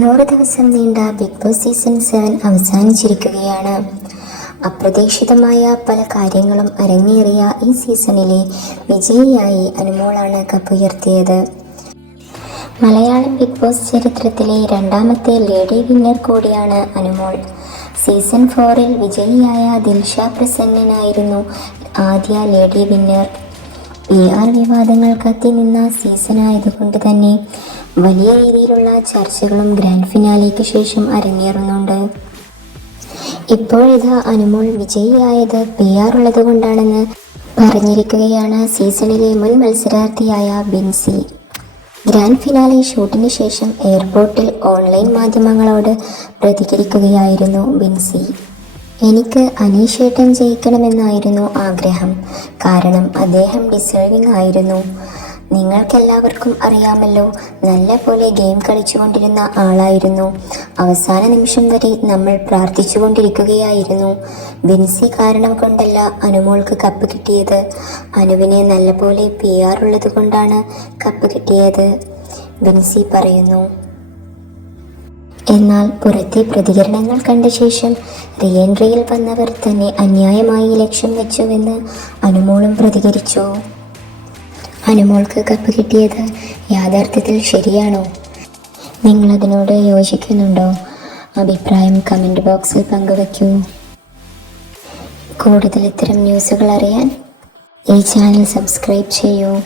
നൂറ് ദിവസം നീണ്ട ബിഗ് ബോസ് സീസൺ സെവൻ അവസാനിച്ചിരിക്കുകയാണ്. അപ്രതീക്ഷിതമായ പല കാര്യങ്ങളും അരങ്ങേറിയ ഈ സീസണിലെ വിജയിയായി അനുമോളാണ് കപ്പുയർത്തിയത് മലയാളം ബിഗ് ബോസ് ചരിത്രത്തിലെ രണ്ടാമത്തെ ലേഡി വിന്നർ കൂടിയാണ് അനുമോൾ. സീസൺ ഫോറിൽ വിജയിയായ ദിൽഷ പ്രസന്നനായിരുന്നു ആദ്യ ലേഡി വിന്നർ പി ആർ വിവാദങ്ങൾ കത്തി നിന്ന സീസൺ ആയതുകൊണ്ട് തന്നെ വലിയ രീതിയിലുള്ള ചർച്ചകളും ഗ്രാൻഡ് ഫിനാലിക്ക് ശേഷം അരങ്ങേറുന്നുണ്ട്. ഇപ്പോഴിതാ അനുമോൾ വിജയിയായത് പി ആർ ഉള്ളത് കൊണ്ടാണെന്ന് പറഞ്ഞിരിക്കുകയാണ് സീസണിലെ മുൻ മത്സരാർത്ഥിയായ ബിൻസി. ഗ്രാൻഡ് ഫിനാലെ ഷൂട്ടിന് ശേഷം എയർപോർട്ടിൽ ഓൺലൈൻ മാധ്യമങ്ങളോട് പ്രതികരിക്കുകയായിരുന്നു ബിൻസി. എനിക്ക് അനീഷേട്ടൻ ജയിക്കണമെന്നായിരുന്നു ആഗ്രഹം. കാരണം അദ്ദേഹം ഡിസേർവിംഗ് ആയിരുന്നു. നിങ്ങൾക്കെല്ലാവർക്കും അറിയാമല്ലോ നല്ല പോലെ ഗെയിം കളിച്ചുകൊണ്ടിരുന്ന ആളായിരുന്നു. അവസാന നിമിഷം വരെ നമ്മൾ പ്രാർത്ഥിച്ചുകൊണ്ടിരിക്കുകയായിരുന്നു. ബിൻസി കാരണം കൊണ്ടല്ല അനുമോൾക്ക് കപ്പ് കിട്ടിയത്. അനുവിനെ നല്ല പോലെ പി ആർ ഉള്ളത് കൊണ്ടാണ് കപ്പ് കിട്ടിയത്. ബിൻസി പറയുന്നു എന്നാൽ പുറത്തെ പ്രതികരണങ്ങൾ കണ്ട ശേഷം റിയൻട്രിയിൽ വന്നവർ തന്നെ അന്യായമായി ലക്ഷ്യം വെച്ചുവെന്ന് അനുമോളും പ്രതികരിച്ചു. അനുമോൾക്ക് കപ്പ് കിട്ടിയത് യാഥാർത്ഥ്യത്തിൽ ശരിയാണോ? നിങ്ങളതിനോട് യോജിക്കുന്നുണ്ടോ? അഭിപ്രായം കമന്റ് ബോക്സിൽ പങ്കുവയ്ക്കൂ. കൂടുതൽ ഇത്തരം ന്യൂസുകൾ അറിയാൻ ഈ ചാനൽ സബ്സ്ക്രൈബ് ചെയ്യൂ.